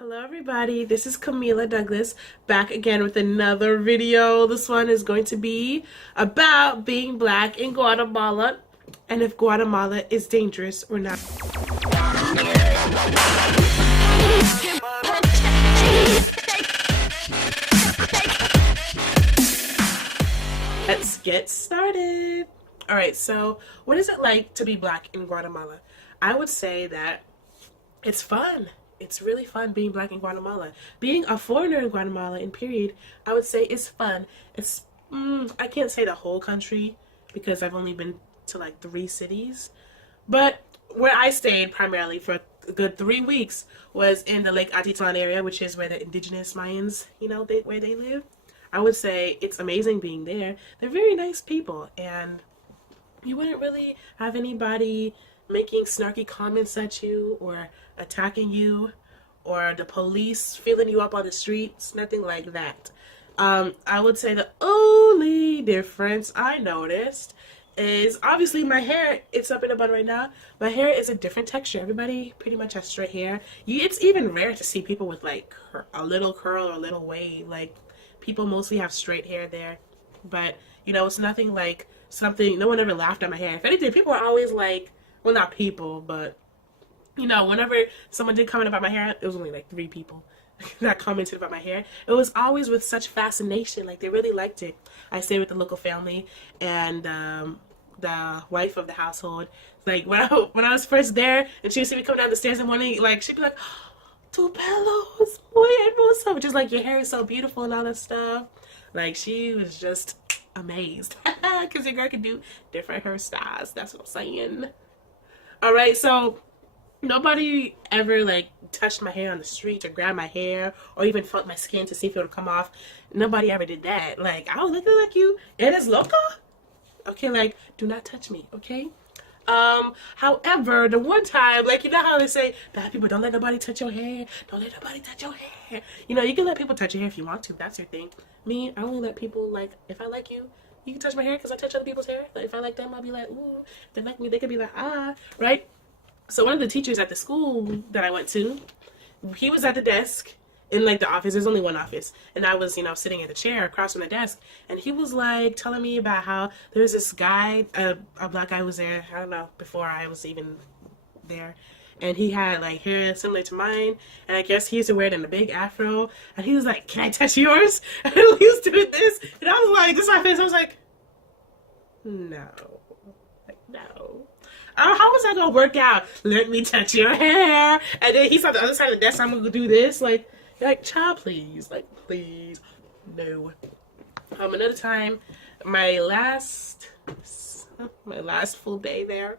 Hello everybody, this is Camila Douglas back again with another video. This one is going to be about being black in Guatemala and if Guatemala is dangerous or not. Let's get started. Alright, so what is it like to be black in Guatemala? I would say that it's fun. It's really fun being black in Guatemala. Being a foreigner in Guatemala, in period, I would say it's fun. It's, I can't say the whole country because I've only been to like 3 cities. But where I stayed primarily for a good 3 weeks was in the Lake Atitlan area, which is where the indigenous Mayans, where they live. I would say it's amazing being there. They're very nice people, and you wouldn't really have anybody making snarky comments at you or attacking you or the police feeling you up on the streets, nothing like that. I would say the only difference I noticed is obviously my hair. It's up in a bun right now. My hair is a different texture. Everybody pretty much has straight hair. It's even rare to see people with like a little curl or a little wave. Like, people mostly have straight hair there. But, it's nothing like something, no one ever laughed at my hair. If anything, people are always like, well, not people, but, whenever someone did comment about my hair, it was only like 3 people that commented about my hair. It was always with such fascination. Like, they really liked it. I stayed with the local family and the wife of the household. Like, when I was first there and she would see me coming down the stairs in the morning, like, she'd be like, tu pelos, muy hermoso, which is like, your hair is so beautiful and all that stuff. Like, she was just amazed because your girl can do different hairstyles. That's what I'm saying. All right, so nobody ever like touched my hair on the street or grabbed my hair or even felt my skin to see if it would come off. Nobody ever did that. Like, I was looking like you. Eres loca? Okay, like, do not touch me, okay? However, the one time, like, you know how they say, bad people, don't let nobody touch your hair. Don't let nobody touch your hair. You can let people touch your hair if you want to. That's your thing. Me, I only let people, like, if I like you, you can touch my hair because I touch other people's hair. Like, if I like them, I'll be like, ooh. If they like me, they could be like, ah, right? So one of the teachers at the school that I went to, he was at the desk in like the office. There's only one office, and I was sitting in the chair across from the desk, and he was like telling me about how there's this guy, a black guy was there, I don't know, before I was even there, and he had like hair similar to mine, and I guess he used to wear it in a big afro, and he was like, can I touch yours? And he was doing this, and I was like, this is my face. I was like, no, like, no. How was that gonna work out? Let me touch your hair. And then he's on the other side of the desk. I'm gonna do this. Like, child, please. Like, please. No. Another time, my last full day there,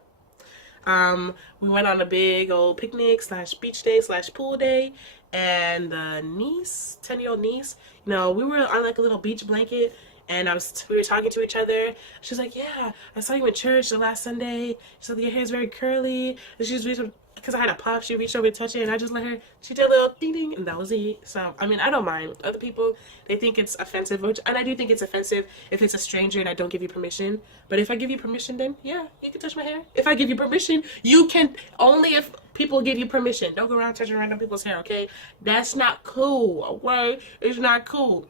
we went on a big old picnic / beach day / pool day. And the niece, 10-year-old niece, we were on like a little beach blanket. And we were talking to each other. She's like, yeah, I saw you in church the last Sunday. She said, your hair's very curly. And she was because I had a puff, she reached over to touch it, and I just let her, she did a little ding ding, and that was it. So, I mean, I don't mind. Other people, they think it's offensive, and I do think it's offensive if it's a stranger and I don't give you permission. But if I give you permission, then, yeah, you can touch my hair. If I give you permission, you can, only if people give you permission. Don't go around touching random people's hair, okay? That's not cool, okay? It's not cool.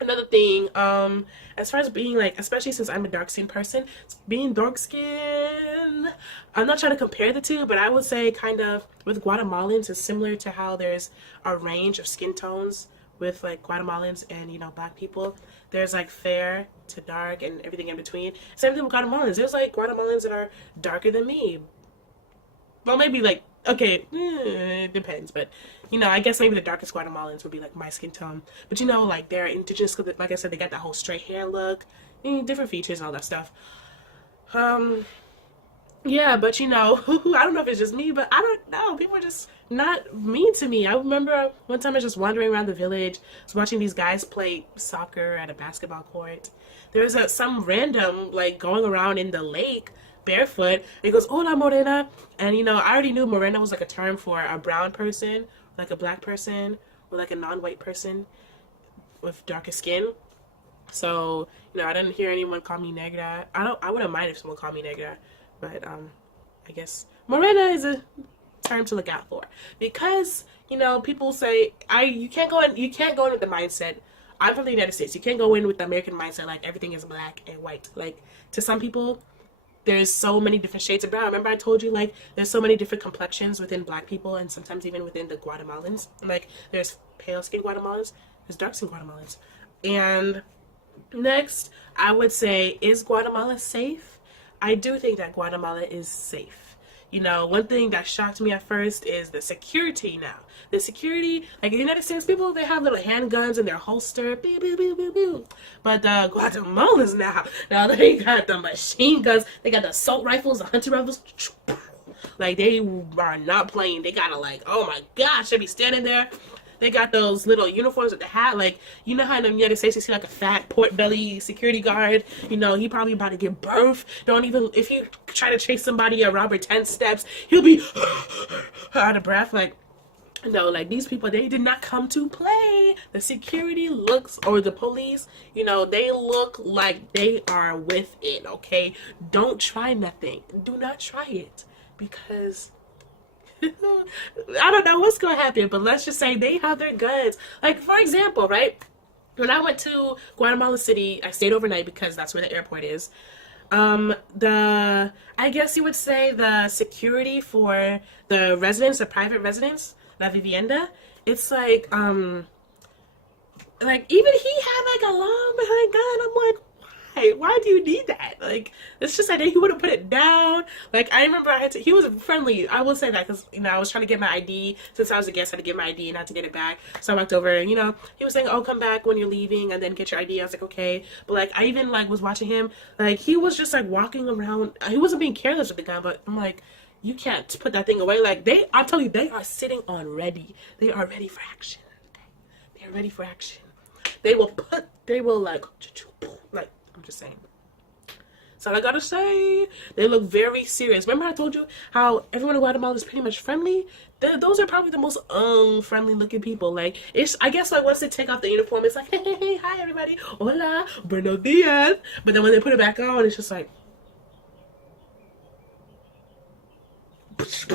Another thing, as far as being like, especially since I'm a dark skinned person, being dark skinned, I'm not trying to compare the two, but I would say kind of with Guatemalans is similar to how there's a range of skin tones with like Guatemalans and black people. There's like fair to dark and everything in between. Same thing with Guatemalans. There's like Guatemalans that are darker than me. Well, maybe like, okay, it depends, but I guess maybe the darkest Guatemalans would be like my skin tone. But like they're indigenous, like I said, they got that whole straight hair look, different features and all that stuff. Yeah, but I don't know if it's just me, but I don't know. People are just not mean to me. I remember one time I was just wandering around the village, was watching these guys play soccer at a basketball court. There was some random like going around in the lake barefoot. And he goes, "Hola, morena," and I already knew morena was like a term for a brown person, like a black person, or like a non-white person with darker skin. So I didn't hear anyone call me negra. I wouldn't mind if someone called me negra, but I guess morena is a term to look out for, because you know people say you can't go in with the mindset. I'm from the United States. You can't go in with the American mindset like everything is black and white. Like, to some people, there's so many different shades of brown. Remember I told you, like, there's so many different complexions within black people, and sometimes even within the Guatemalans. Like, there's pale skin Guatemalans, there's dark skin Guatemalans. And next, I would say, is Guatemala safe? I do think that Guatemala is safe. You know, one thing that shocked me at first is the security now. The security, like in the United States, people, they have little handguns in their holster. Beep, beep, beep, beep, beep. But the Guatemalans now they got the machine guns. They got the assault rifles, the hunting rifles. Like, they are not playing. They gotta, like, oh my gosh, they be standing there. They got those little uniforms with the hat. Like, you know how in the United States you see like a fat pork belly security guard? You know, he probably about to give birth. If you try to chase somebody a robber 10 steps, he'll be out of breath. Like, no, like, these people, they did not come to play. The security looks, or the police, you know, they look like they are with it, okay? Don't try nothing. Do not try it, because I don't know what's going to happen, but let's just say they have their guns. Like, for example, right? When I went to Guatemala City, I stayed overnight because that's where the airport is. I guess you would say the security for the residents, the private residents, La Vivienda, it's like even he had like a long behind gun. I'm like, why do you need that? Like, it's just like he would have put it down. Like, I remember he was friendly. I will say that, because, you know, I was trying to get my ID. Since I was a guest, I had to get my ID and I had to get it back. So I walked over and, you know, he was saying, oh, come back when you're leaving and then get your ID. I was like, okay. But, like, I even, like, was watching him. Like, he was just, like, walking around. He wasn't being careless with the gun, but I'm like, you can't put that thing away. Like, I'm telling you, they are sitting on ready. They are ready for action. Okay? They are ready for action. They will, like, I'm just saying. So I gotta say, they look very serious. Remember I told you how everyone in Guatemala is pretty much friendly? Those are probably the most friendly looking people. Like, I guess, like, once they take off the uniform, it's like, hey, hi everybody, hola, buenos dias. But then when they put it back on, it's just like that's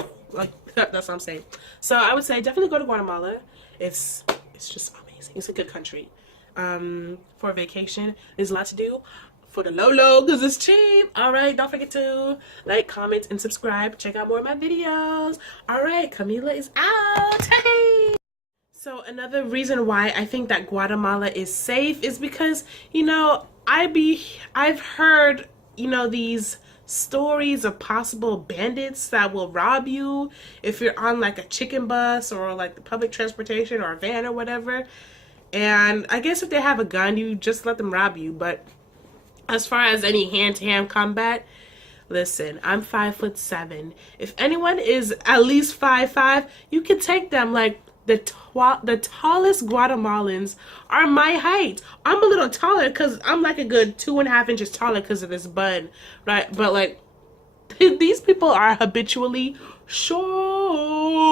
what I'm saying. So I would say definitely go to Guatemala. It's just amazing. It's a good country. For a vacation. There's a lot to do for the low because it's cheap. All right, don't forget to like, comment, and subscribe. Check out more of my videos. All right, Camila is out. Hey! So another reason why I think that Guatemala is safe is because, you know, I've heard, you know, these stories of possible bandits that will rob you if you're on like a chicken bus or like the public transportation or a van or whatever. And I guess if they have a gun, you just let them rob you. But as far as any hand-to-hand combat, listen, I'm 5'7". If anyone is at least 5'5", you can take them. Like, the tallest Guatemalans are my height. I'm a little taller because I'm like a good 2.5 inches taller because of this bun, right? But like, these people are habitually short.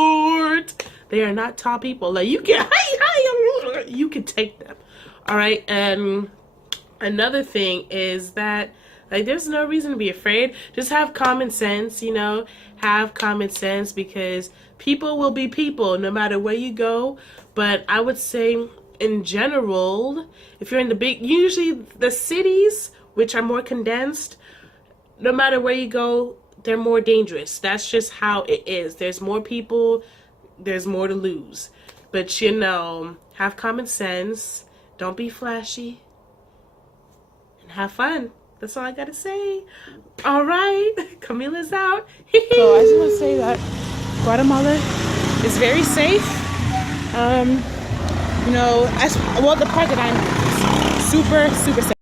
They are not tall people. Like, you can take them. All right. And another thing is that, like, there's no reason to be afraid. Just have common sense, you know, have common sense, because people will be people no matter where you go. But I would say in general, if you're in usually the cities, which are more condensed, no matter where you go, they're more dangerous. That's just how it is. There's more people, there's more to lose. But, you know, have common sense, don't be flashy, and have fun. That's all I gotta say. All right, Camila's out. So I just want to say that Guatemala is very safe. You know, the part that I'm super safe.